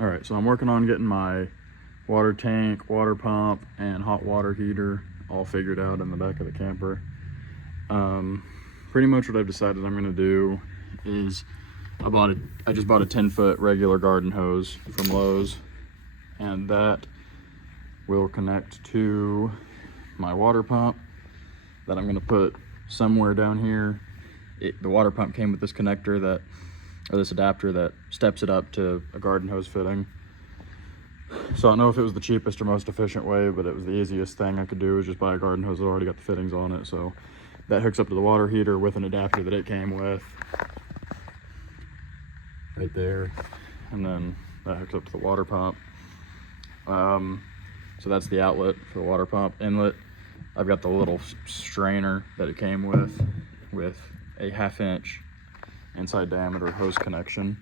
All right, so I'm working on getting my water tank, water pump, and hot water heater all figured out in the back of the camper. Pretty much what I've decided I'm gonna do is I just bought a 10-foot regular garden hose from Lowe's, and that will connect to my water pump that I'm gonna put somewhere down here. The water pump came with this connector or this adapter that steps it up to a garden hose fitting. So I don't know if it was the cheapest or most efficient way, but it was the easiest thing I could do, was just buy a garden hose that already got the fittings on it. So that hooks up to the water heater with an adapter that it came with right there, and then that hooks up to the water pump. So that's the outlet for the water pump. Inlet, I've got the little strainer that it came with a 1/2 inch inside diameter hose connection.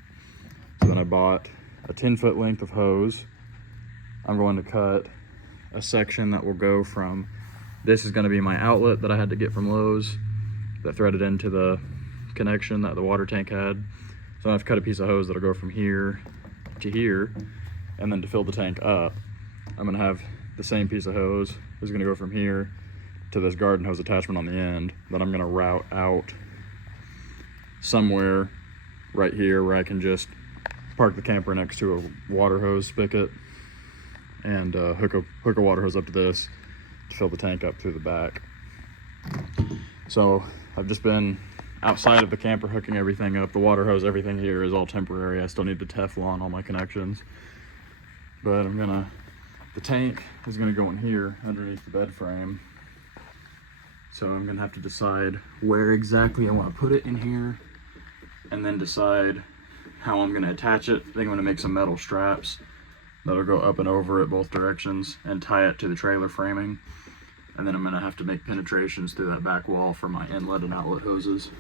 So then I bought a 10-foot length of hose. I'm going to cut a section that will go from, this is going to be my outlet that I had to get from Lowe's that threaded into the connection that the water tank had. So I have to cut a piece of hose that'll go from here to here, and then to fill the tank up, I'm going to have the same piece of hose is going to go from here to this garden hose attachment on the end that I'm going to route out somewhere right here where I can just park the camper next to a water hose spigot and hook a water hose up to this to fill the tank up through the back. So I've just been outside of the camper hooking everything up. The water hose, everything here is all temporary. I still need to Teflon all my connections, but the tank is gonna go in here underneath the bed frame. So I'm gonna have to decide where exactly I wanna put it in here, and then decide how I'm gonna attach it. I think I'm gonna make some metal straps that'll go up and over it both directions and tie it to the trailer framing. And then I'm gonna have to make penetrations through that back wall for my inlet and outlet hoses.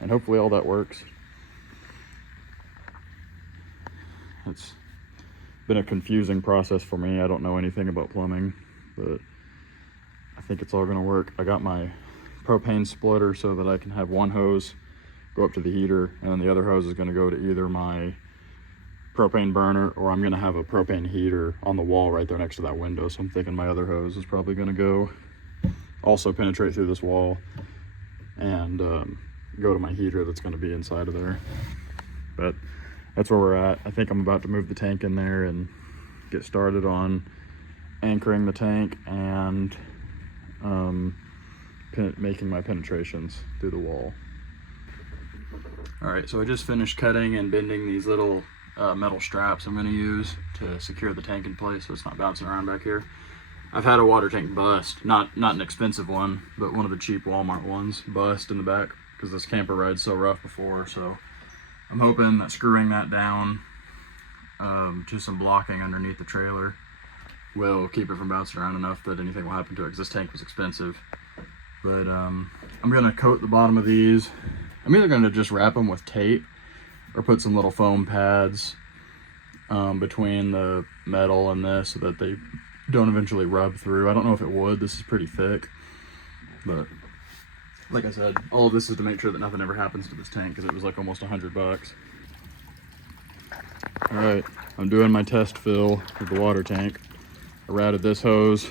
And hopefully all that works. It's been a confusing process for me. I don't know anything about plumbing, but I think it's all gonna work. I got my propane splitter so that I can have one hose go up to the heater, and then the other hose is gonna go to either my propane burner, or I'm gonna have a propane heater on the wall right there next to that window. So I'm thinking my other hose is probably gonna go also penetrate through this wall and go to my heater that's gonna be inside of there. But that's where we're at. I think I'm about to move the tank in there and get started on anchoring the tank and making my penetrations through the wall. All right, so I just finished cutting and bending these little metal straps I'm gonna use to secure the tank in place so it's not bouncing around back here. I've had a water tank bust, not an expensive one, but one of the cheap Walmart ones bust in the back because this camper ride's so rough before. So I'm hoping that screwing that down to some blocking underneath the trailer will keep it from bouncing around enough that anything will happen to it, because this tank was expensive. But I'm gonna coat the bottom of these. I'm either gonna just wrap them with tape or put some little foam pads between the metal and this so that they don't eventually rub through. I don't know if it would. This is pretty thick, but like I said, all of this is to make sure that nothing ever happens to this tank, because it was like almost $100. All right, I'm doing my test fill of the water tank. I routed this hose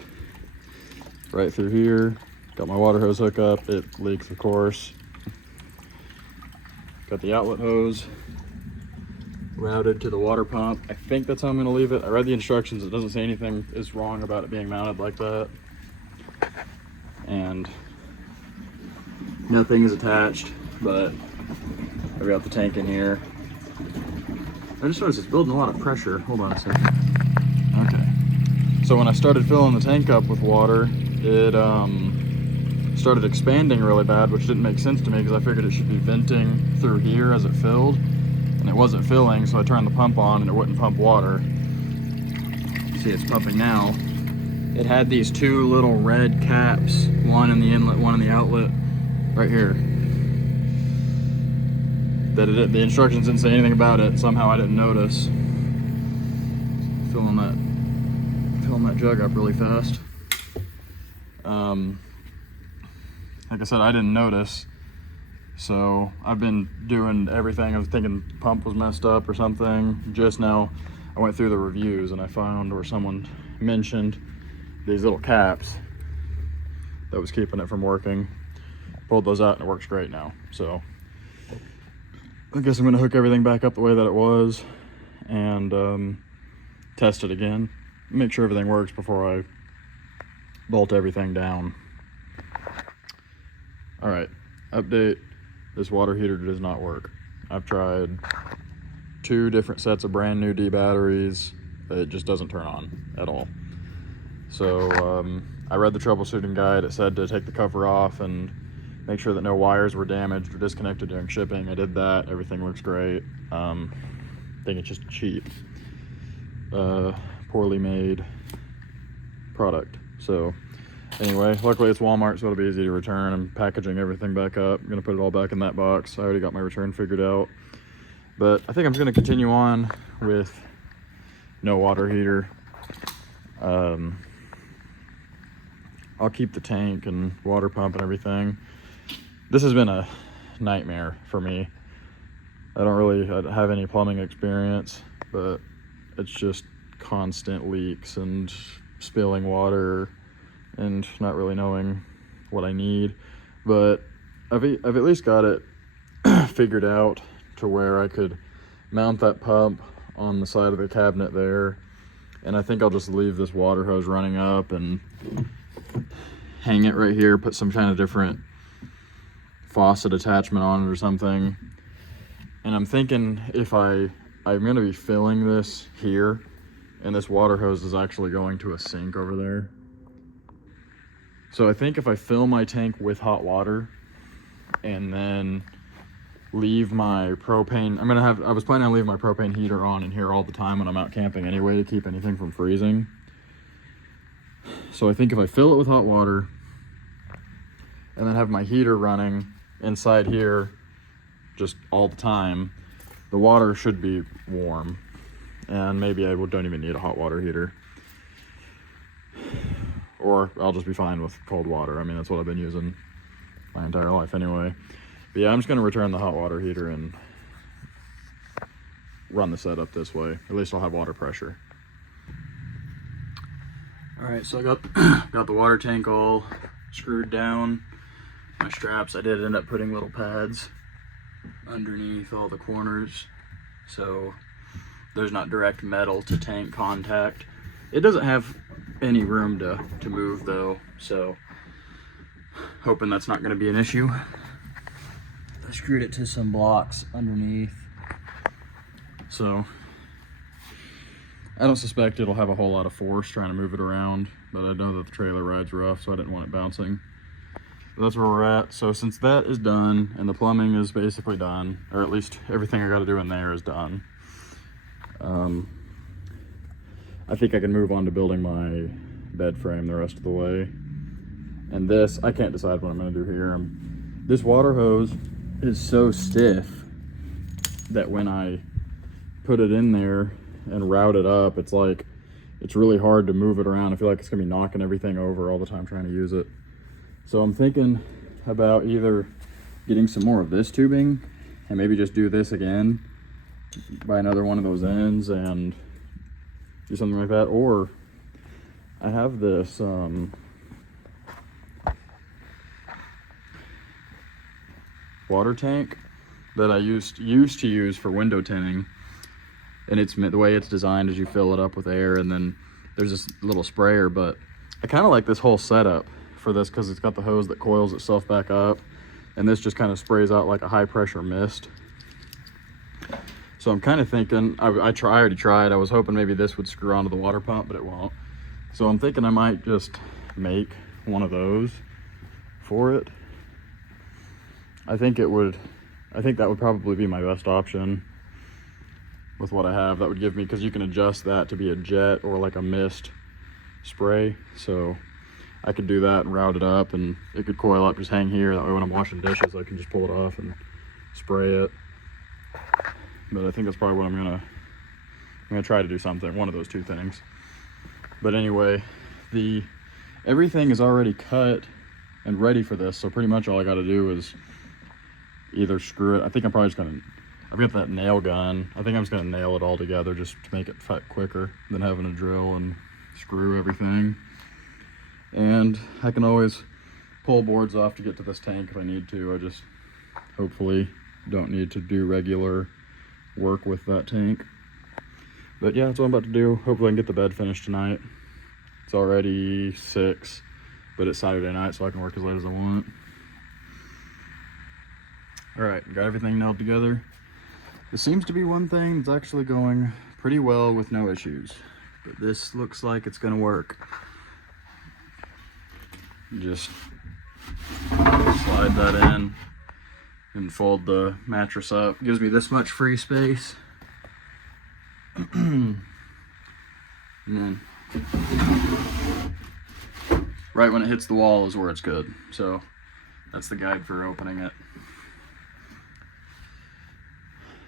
right through here. Got my water hose hook up. It leaks, of course. Got the outlet hose routed to the water pump. I think that's how I'm gonna leave it. I read the instructions. It doesn't say anything is wrong about it being mounted like that. And nothing is attached, but I've got the tank in here. I just noticed it's building a lot of pressure. Hold on a second. Okay. So when I started filling the tank up with water, it started expanding really bad, which didn't make sense to me because I figured it should be venting through here as it filled, and it wasn't filling. So I turned the pump on and it wouldn't pump water. See, it's pumping now. It had these two little red caps, one in the inlet, one in the outlet, right here. The instructions didn't say anything about it. Somehow I didn't notice. Filling that jug up really fast. Like I said, I didn't notice So I've been doing everything. I was thinking the pump was messed up or something. Just now I went through the reviews and I found where someone mentioned these little caps that was keeping it from working. Pulled those out and it works great now. So I guess I'm gonna hook everything back up the way that it was and test it again. Make sure everything works before I bolt everything down. All right, update. This water heater does not work. I've tried 2 different sets of brand new D batteries. It just doesn't turn on at all. So I read the troubleshooting guide. It said to take the cover off and make sure that no wires were damaged or disconnected during shipping. I did that. Everything looks great. I think it's just cheap, poorly made product. So anyway, luckily it's Walmart, so it'll be easy to return. I'm packaging everything back up. I'm gonna put it all back in that box. I already got my return figured out. But I think I'm just gonna continue on with no water heater. I'll keep the tank and water pump and everything. This has been a nightmare for me. I don't really have any plumbing experience, but it's just constant leaks and spilling water and not really knowing what I need. But I've at least got it figured out to where I could mount that pump on the side of the cabinet there, and I think I'll just leave this water hose running up and hang it right here, put some kind of different faucet attachment on it or something. And I'm thinking if I'm gonna be filling this here, and this water hose is actually going to a sink over there. So I think if I fill my tank with hot water and then leave my propane, I was planning on leaving my propane heater on in here all the time when I'm out camping anyway to keep anything from freezing. So I think if I fill it with hot water and then have my heater running inside here just all the time, the water should be warm, and maybe I don't even need a hot water heater, or I'll just be fine with cold water. I mean, that's what I've been using my entire life anyway. But yeah, I'm just gonna return the hot water heater and run the setup this way. At least I'll have water pressure. All right, so I got the water tank all screwed down. My straps, I did end up putting little pads underneath all the corners, so there's not direct metal to tank contact. It doesn't have any room to move though, so hoping that's not going to be an issue. I screwed it to some blocks underneath, so I don't suspect it'll have a whole lot of force trying to move it around, but I know that the trailer ride's rough, so I didn't want it bouncing. But that's where we're at. So since that is done and the plumbing is basically done, or at least everything I got to do in there is done, I think I can move on to building my bed frame the rest of the way. And this, I can't decide what I'm going to do here. This water hose is so stiff that when I put it in there and route it up, it's really hard to move it around. I feel like it's gonna be knocking everything over all the time trying to use it. So I'm thinking about either getting some more of this tubing and maybe just do this again, buy another one of those ends and do something like that. Or I have this water tank that I used to use for window tinting. And the way it's designed is you fill it up with air and then there's this little sprayer. But I kind of like this whole setup for this because it's got the hose that coils itself back up, and this just kind of sprays out like a high pressure mist. So I'm kind of thinking, I already tried. I was hoping maybe this would screw onto the water pump, but it won't. So I'm thinking I might just make one of those for it. I think that would probably be my best option with what I have. That would give me, because you can adjust that to be a jet or like a mist spray, so I could do that and route it up, and it could coil up, just hang here. That way when I'm washing dishes I can just pull it off and spray it. But I think that's probably what I'm gonna try to do, something, one of those two things. But anyway, everything is already cut and ready for this, so pretty much all I got to do is either screw it. I think I'm probably just gonna, I've got that nail gun. I think I'm just gonna nail it all together just to make it fit quicker than having to drill and screw everything. And I can always pull boards off to get to this tank if I need to. I just hopefully don't need to do regular work with that tank. But yeah, that's what I'm about to do. Hopefully I can get the bed finished tonight. It's already 6, but it's Saturday night, so I can work as late as I want. All right, got everything nailed together. This seems to be one thing that's actually going pretty well with no issues, but this looks like it's gonna work. Just slide that in and fold the mattress up. Gives me this much free space. And then right when it hits the wall is where it's good. So that's the guide for opening it.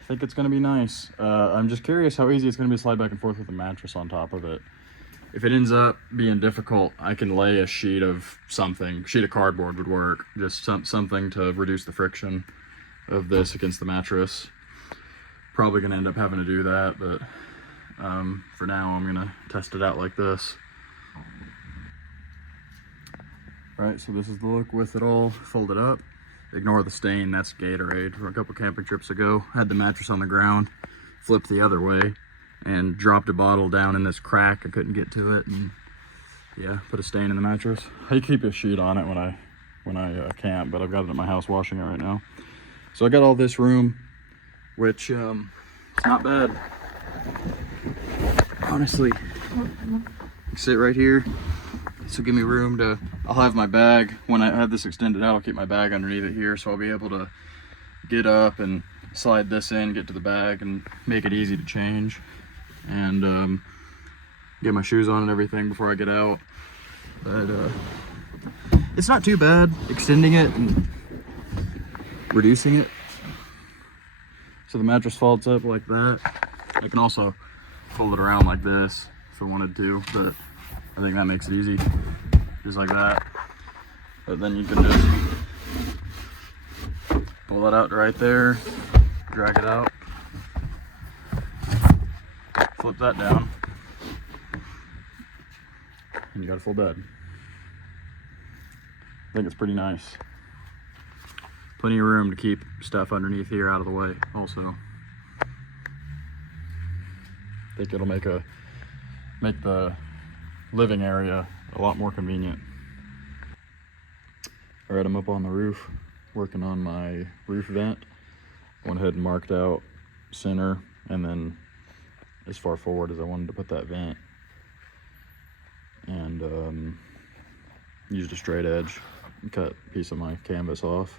I think it's gonna be nice. I'm just curious how easy it's gonna be to slide back and forth with the mattress on top of it. If it ends up being difficult, I can lay a sheet of something. Sheet of cardboard would work. Just something to reduce the friction of this against the mattress. Probably gonna end up having to do that, but for now I'm gonna test it out like this. Right, so this is the look with it all folded up. Ignore the stain, that's Gatorade. From a couple camping trips ago, had the mattress on the ground, flipped the other way, and dropped a bottle down in this crack. I couldn't get to it, and yeah, put a stain in the mattress. I keep a sheet on it when I camp, but I've got it at my house washing it right now. So I got all this room, which it's not bad. Honestly, sit right here. This will give me room to, I'll have my bag, when I have this extended out, I'll keep my bag underneath it here, so I'll be able to get up and slide this in, get to the bag, and make it easy to change. And get my shoes on and everything before I get out. But it's not too bad extending it and reducing it. So the mattress folds up like that. I can also fold it around like this if I wanted to, but I think that makes it easy, just like that. But then you can just pull that out right there, drag it out, flip that down, and you got a full bed. I think it's pretty nice. Plenty of room to keep stuff underneath here out of the way also. I think it'll make the living area a lot more convenient. All right, I'm up on the roof working on my roof vent. Went ahead and marked out center and then as far forward as I wanted to put that vent, and used a straight edge and cut a piece of my canvas off.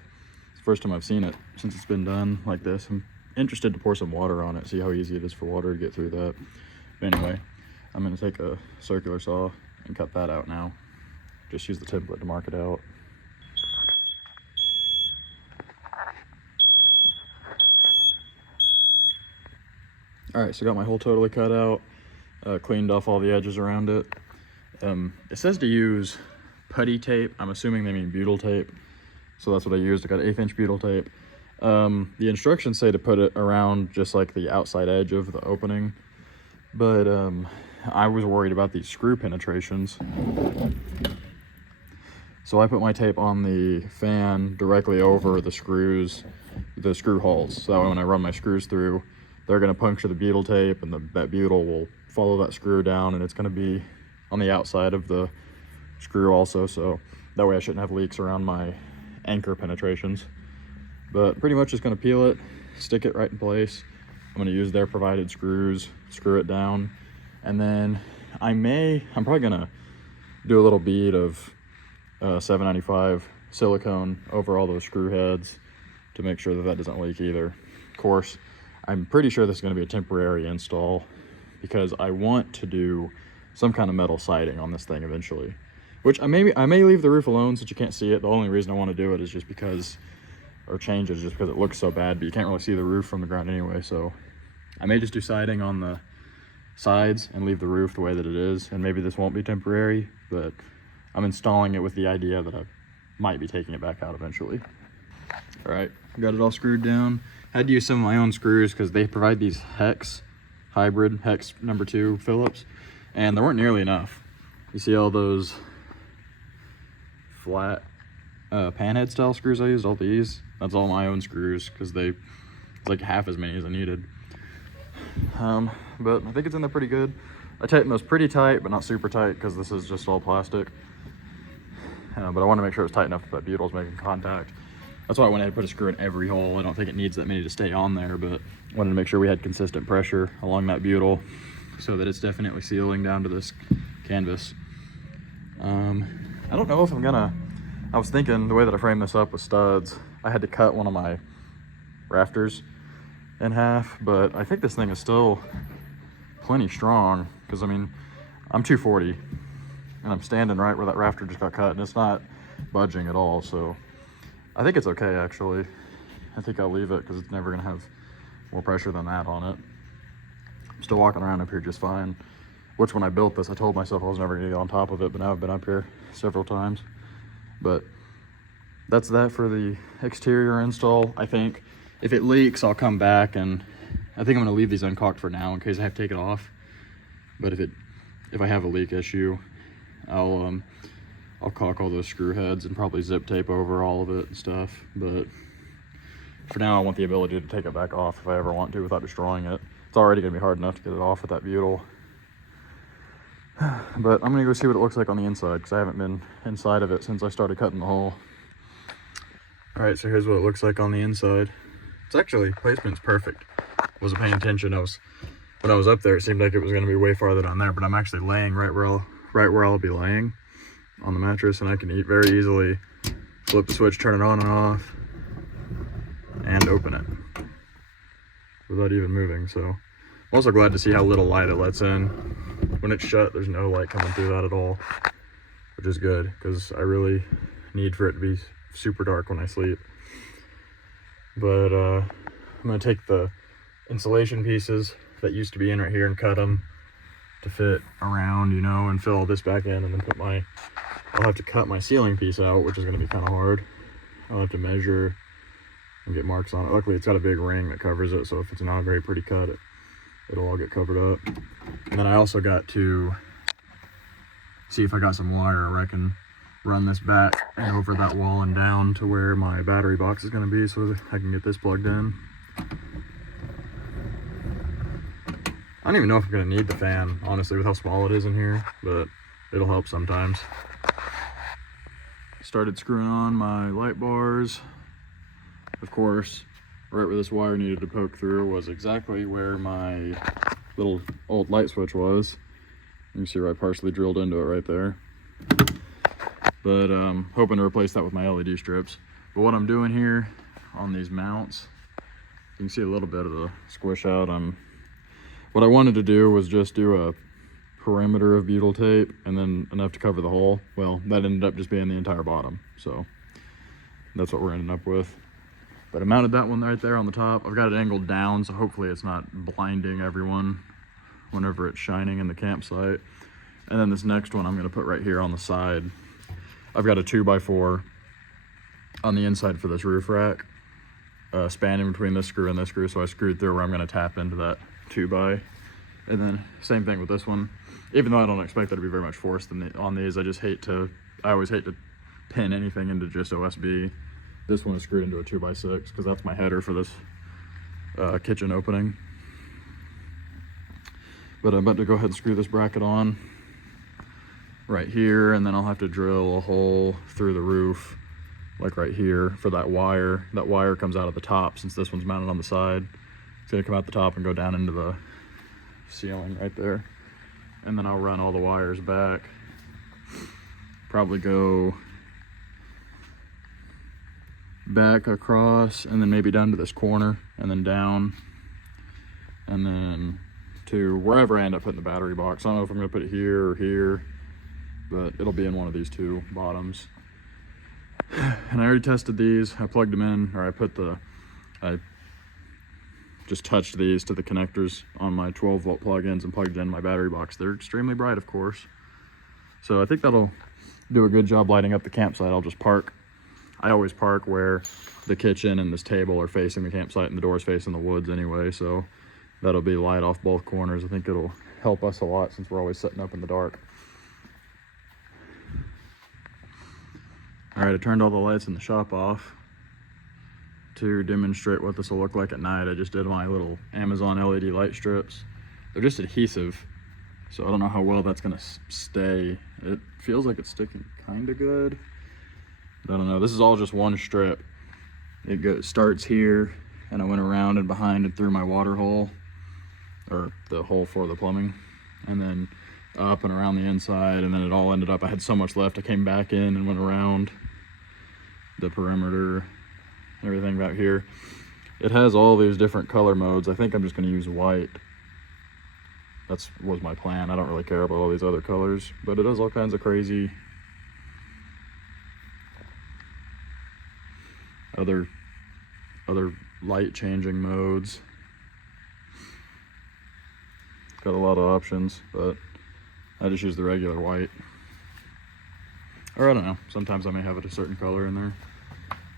It's the first time I've seen it since it's been done like this. I'm interested to pour some water on it, see how easy it is for water to get through that. But anyway, I'm going to take a circular saw and cut that out now. Just use the template to mark it out. All right, so got my hole totally cut out, cleaned off all the edges around it. It says to use putty tape. I'm assuming they mean butyl tape. So that's what I used. I got 1/8 inch butyl tape. The instructions say to put it around just like the outside edge of the opening. But I was worried about these screw penetrations. So I put my tape on the fan directly over the screws, the screw holes. So that way when I run my screws through, they're gonna puncture the butyl tape, and that butyl will follow that screw down, and it's gonna be on the outside of the screw also. So that way I shouldn't have leaks around my anchor penetrations. But pretty much just gonna peel it, stick it right in place. I'm gonna use their provided screws, screw it down, and then I'm probably gonna do a little bead of 795 silicone over all those screw heads to make sure that doesn't leak either. Of course, I'm pretty sure this is gonna be a temporary install because I want to do some kind of metal siding on this thing eventually, which I may leave the roof alone since you can't see it. The only reason I want to do it is just because, or change it just because it looks so bad, but you can't really see the roof from the ground anyway. So I may just do siding on the sides and leave the roof the way that it is, and maybe this won't be temporary, but I'm installing it with the idea that I might be taking it back out eventually. All right, Got it all screwed down. Had to use some of my own screws because they provide these hybrid hex #2 Phillips, and there weren't nearly enough. You see all those flat panhead style screws I used, all these? That's all my own screws because it's like half as many as I needed. But I think it's in there pretty good. I tightened those pretty tight, but not super tight because this is just all plastic. But I want to make sure it's tight enough that butyl's making contact. That's why I went ahead and put a screw in every hole. I don't think it needs that many to stay on there, but wanted to make sure we had consistent pressure along that butyl so that it's definitely sealing down to this canvas. I don't know if I was thinking the way that I framed this up with studs, I had to cut one of my rafters in half, but I think this thing is still plenty strong because I mean, I'm 240 and I'm standing right where that rafter just got cut and it's not budging at all, so I think it's okay actually. I think I'll leave it because it's never gonna have more pressure than that on it. I'm still walking around up here just fine, which when I built this I told myself I was never gonna get on top of it, but now I've been up here several times. But that's that for the exterior install. I think if it leaks I'll come back, and I think I'm gonna leave these uncaulked for now in case I have to take it off. But if I have a leak issue, I'll caulk all those screw heads and probably zip tape over all of it and stuff. But for now I want the ability to take it back off if I ever want to without destroying it. It's already gonna be hard enough to get it off with that butyl. But I'm gonna go see what it looks like on the inside because I haven't been inside of it since I started cutting the hole. All right, so here's what it looks like on the inside. It's actually, placement's perfect. Wasn't paying attention. When I was up there, it seemed like it was gonna be way farther down there, but I'm actually laying right where I'll be laying on the mattress, and I can very easily flip the switch, turn it on and off, and open it without even moving. So I'm also glad to see how little light it lets in. When it's shut, there's no light coming through that at all, which is good because I really need for it to be super dark when I sleep. But I'm gonna take the insulation pieces that used to be in right here and cut them to fit around, you know, and fill all this back in, and then I'll have to cut my ceiling piece out, which is gonna be kind of hard. I'll have to measure and get marks on it. Luckily it's got a big ring that covers it, so if it's not a very pretty cut, it'll all get covered up. And then I also got to see if I got some wire where I can run this back and over that wall and down to where my battery box is going to be so that I can get this plugged in. I don't even know if I'm going to need the fan, honestly, with how small it is in here, but it'll help sometimes. Started screwing on my light bars. Of course, right where this wire needed to poke through was exactly where my little old light switch was. You can see where I partially drilled into it right there. But hoping to replace that with my LED strips. But what I'm doing here on these mounts, you can see a little bit of the squish out. What I wanted to do was just do a perimeter of butyl tape and then enough to cover the hole. Well, that ended up just being the entire bottom. So that's what we're ending up with. But I mounted that one right there on the top. I've got it angled down, so hopefully it's not blinding everyone whenever it's shining in the campsite. And then this next one I'm gonna put right here on the side. I've got a 2x4 on the inside for this roof rack, spanning between this screw and this screw, so I screwed through where I'm gonna tap into that 2x. And then same thing with this one. Even though I don't expect there to be very much force on these, I always hate to pin anything into just OSB. This one is screwed into a 2x6 because that's my header for this kitchen opening. But I'm about to go ahead and screw this bracket on right here, and then I'll have to drill a hole through the roof, like right here, for that wire. That wire comes out of the top since this one's mounted on the side. It's gonna come out the top and go down into the ceiling right there. And then I'll run all the wires back. Probably go back across and then maybe down to this corner and then down and then to wherever I end up putting the battery box. I don't know if I'm gonna put it here or here, but it'll be in one of these two bottoms. And I already tested these. I plugged them in, or I just touched these to the connectors on my 12-volt plug-ins and plugged it in my battery box. They're extremely bright, of course. So I think that'll do a good job lighting up the campsite. I'll just park I always park where the kitchen and this table are facing the campsite and the door's facing the woods anyway, so that'll be light off both corners. I think it'll help us a lot since we're always setting up in the dark. All right, I turned all the lights in the shop off to demonstrate what this will look like at night. I just did my little Amazon LED light strips. They're just adhesive, so I don't know how well that's gonna stay. It feels like it's sticking kind of good. But I don't know. This is all just one strip. It starts here, and I went around and behind and through my water hole, or the hole for the plumbing, and then up and around the inside, and then it all ended up, I had so much left, I came back in and went around the perimeter, everything back here. It has all these different color modes. I think I'm just going to use white. Was my plan. I don't really care about all these other colors, but it has all kinds of crazy other light changing modes. Got a lot of options, but I just use the regular white. Or I don't know, sometimes I may have it a certain color in there.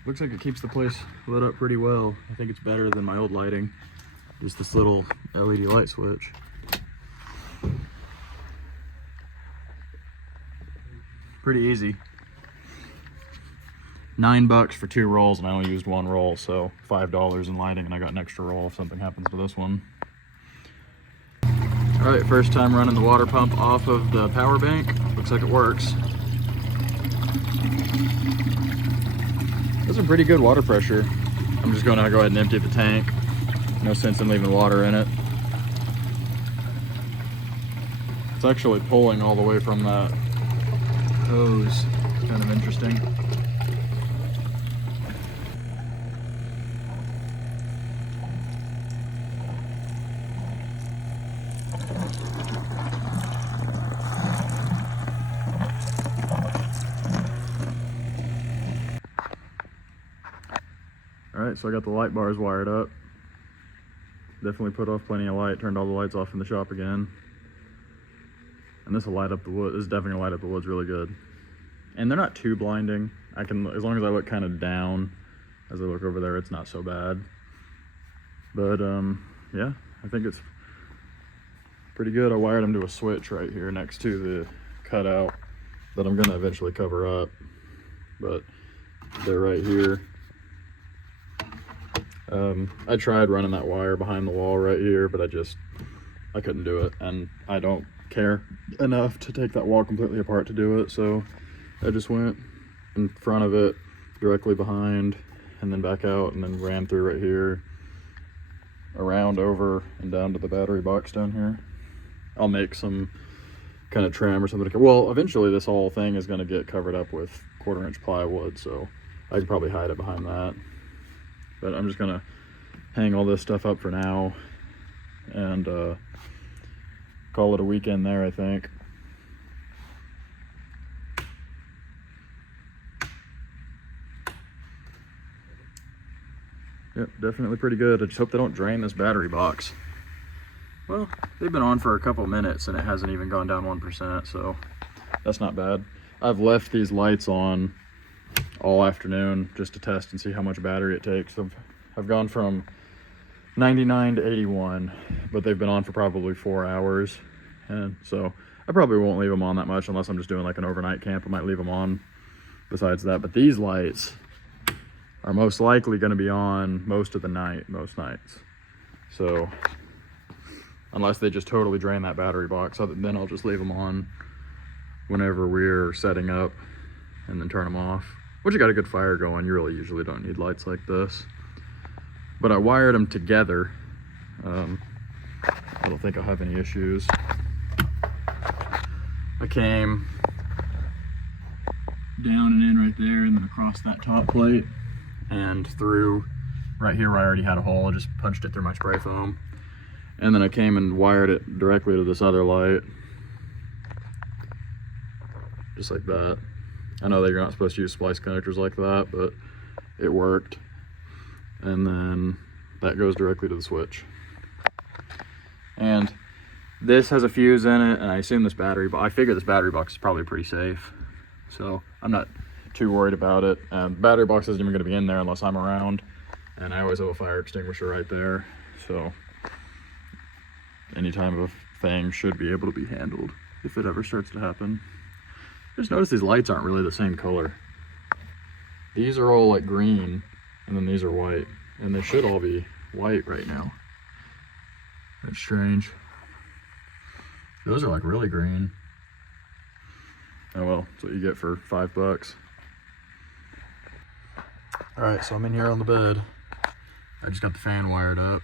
Looks like it keeps the place lit up pretty well. I think it's better than my old lighting. Just this little LED light switch. Pretty easy. $9 for 2 rolls, and I only used 1 roll, so $5 in lighting, and I got an extra roll if something happens to this one. All right, first time running the water pump off of the power bank. Looks like it works. That's a pretty good water pressure. I'm just gonna go ahead and empty the tank. No sense in leaving water in it. It's actually pulling all the way from that hose. Kind of interesting. Alright, so I got the light bars wired up. Definitely put off plenty of light, turned all the lights off in the shop again. And this will light up the wood. This is definitely gonna light up the woods really good. And they're not too blinding. I can, as long as I look kind of down as I look over there, it's not so bad. But yeah, I think it's pretty good. I wired them to a switch right here next to the cutout that I'm gonna eventually cover up. But they're right here. I tried running that wire behind the wall right here, but I couldn't do it, and I don't care enough to take that wall completely apart to do it, so I just went in front of it, directly behind, and then back out, and then ran through right here, around, over, and down to the battery box down here. I'll make some kind of trim or something. Well, eventually this whole thing is going to get covered up with 1/4-inch plywood, so I can probably hide it behind that. But I'm just gonna hang all this stuff up for now and call it a weekend there, I think. Yep, definitely pretty good. I just hope they don't drain this battery box. Well, they've been on for a couple minutes and it hasn't even gone down 1%, so that's not bad. I've left these lights on all afternoon just to test and see how much battery it takes. I've gone from 99 to 81, but they've been on for probably 4 hours, and so I probably won't leave them on that much unless I'm just doing like an overnight camp. I might leave them on besides that, but these lights are most likely going to be on most of the night, most nights. So unless they just totally drain that battery box, then I'll just leave them on whenever we're setting up and then turn them off. Once you got a good fire going, you really usually don't need lights like this. But I wired them together. I don't think I'll have any issues. I came down and in right there, and then across that top plate, and through right here where I already had a hole. I just punched it through my spray foam. And then I came and wired it directly to this other light. Just like that. I know that you're not supposed to use splice connectors like that, but it worked. And then that goes directly to the switch. And this has a fuse in it, and I assume this battery, but I figure this battery box is probably pretty safe. So I'm not too worried about it. The battery box isn't even going to be in there unless I'm around, and I always have a fire extinguisher right there, so any time of thing should be able to be handled if it ever starts to happen. Just notice these lights aren't really the same color. These are all like green, and then these are white, and they should all be white right now. That's strange. Those are like really green. Oh well, that's what you get for $5. All right, so I'm in here on the bed. I just got the fan wired up,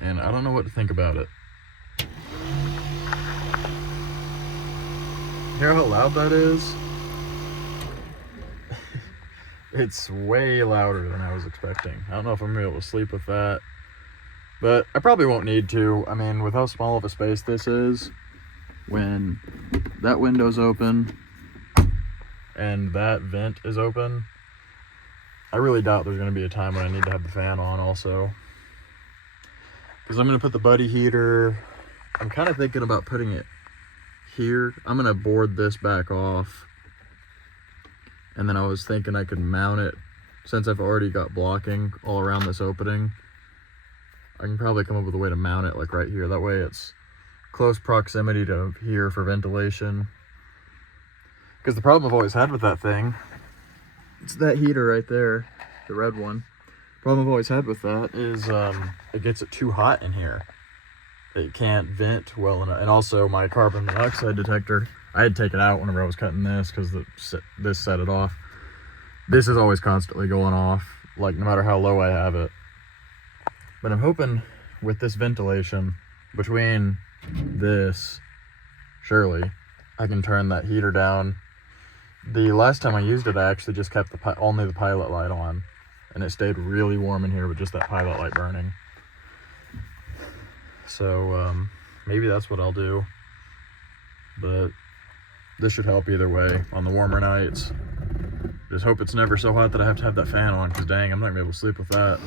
and I don't know what to think about it. Hear how loud that is? It's way louder than I was expecting. I don't know if I'm gonna be able to sleep with that, but I probably won't need to. I mean, with how small of a space this is, when that window's open and that vent is open, I really doubt there's gonna be a time when I need to have the fan on also. Because I'm gonna put the buddy heater, I'm kind of thinking about putting it here. I'm gonna board this back off, and then I was thinking I could mount it, since I've already got blocking all around this opening. I can probably come up with a way to mount it like right here. That way it's close proximity to here for ventilation. Because the problem I've always had with that thing, it's that heater right there, the red one. Problem I've always had with that is it gets it too hot in here. It can't vent well enough. And also my carbon monoxide detector, I had taken out whenever I was cutting this because this set it off. This is always constantly going off, like no matter how low I have it. But I'm hoping with this ventilation between this, surely I can turn that heater down. The last time I used it, I actually just kept only the pilot light on, and it stayed really warm in here with just that pilot light burning. So maybe that's what I'll do, but this should help either way on the warmer nights. Just hope it's never so hot that I have to have that fan on, because dang, I'm not gonna be able to sleep with that.